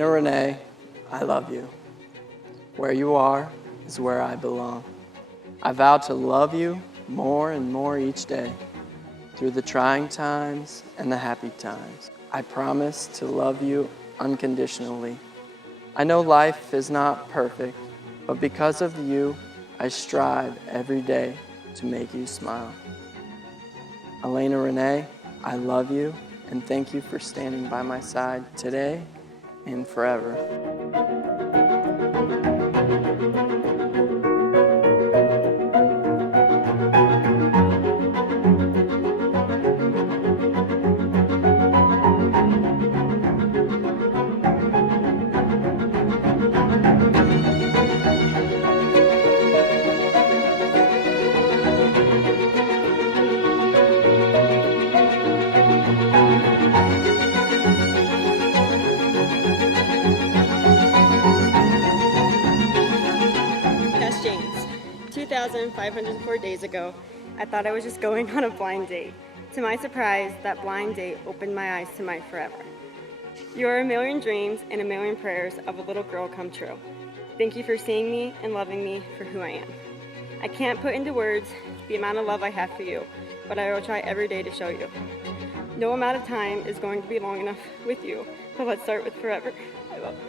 Alanna Renee, I love you. Where you are is where I belong. I vow to love you more and more each day, through the trying times and the happy times. I promise to love you unconditionally. I know life is not perfect, but because of you, I strive every day to make you smile. Alanna Renee, I love you and thank you for standing by my side today and forever. James, 2,504 days ago, I thought I was just going on a blind date. To my surprise, that blind date opened my eyes to my forever. You are a million dreams and a million prayers of a little girl come true. Thank you for seeing me and loving me for who I am. I can't put into words the amount of love I have for you, but I will try every day to show you. No amount of time is going to be long enough with you, but let's start with forever. I love you.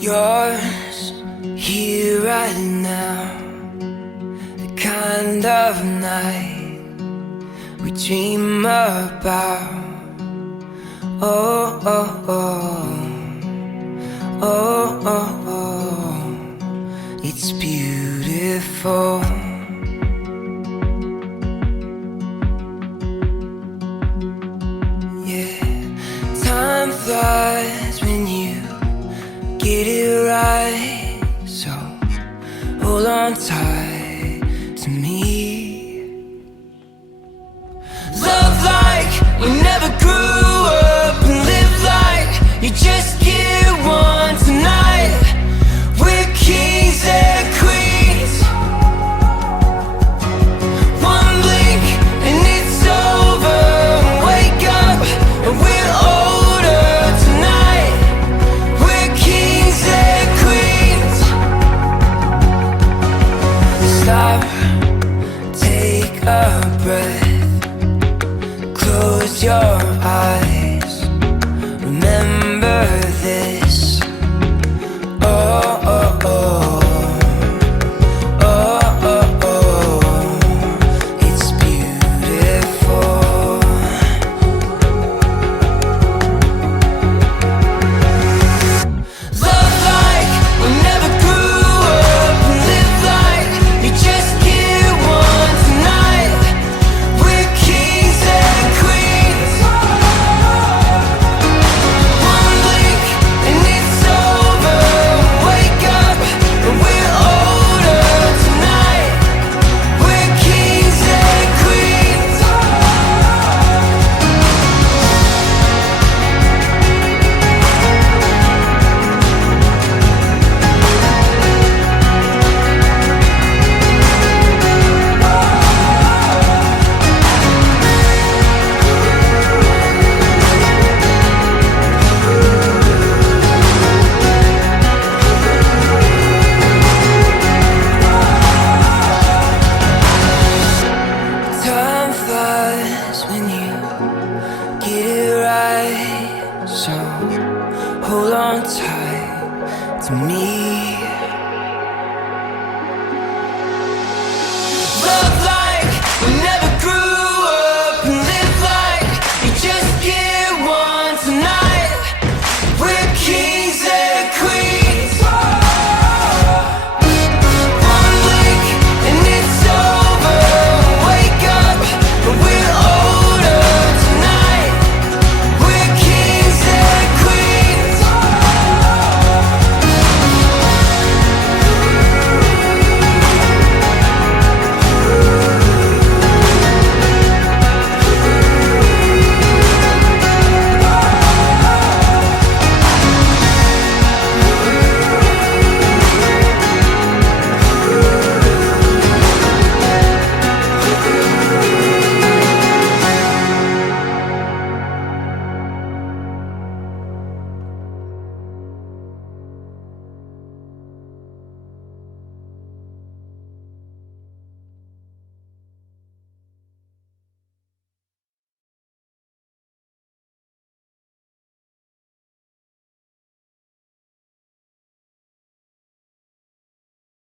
Yours, here right now, the kind of night we dream about. Oh, oh, oh, oh, oh, oh, it's beautiful. Yeah, time flies when you get it right, so hold on tight to me. Love like we never grew up, and live like you just get one tonight. We're kings and queens. One blink and it's over. Wake up and we're older tonight. We're kings and queens. Stop, take a breath, close your eyes, remember this. Oh, oh, oh. to me.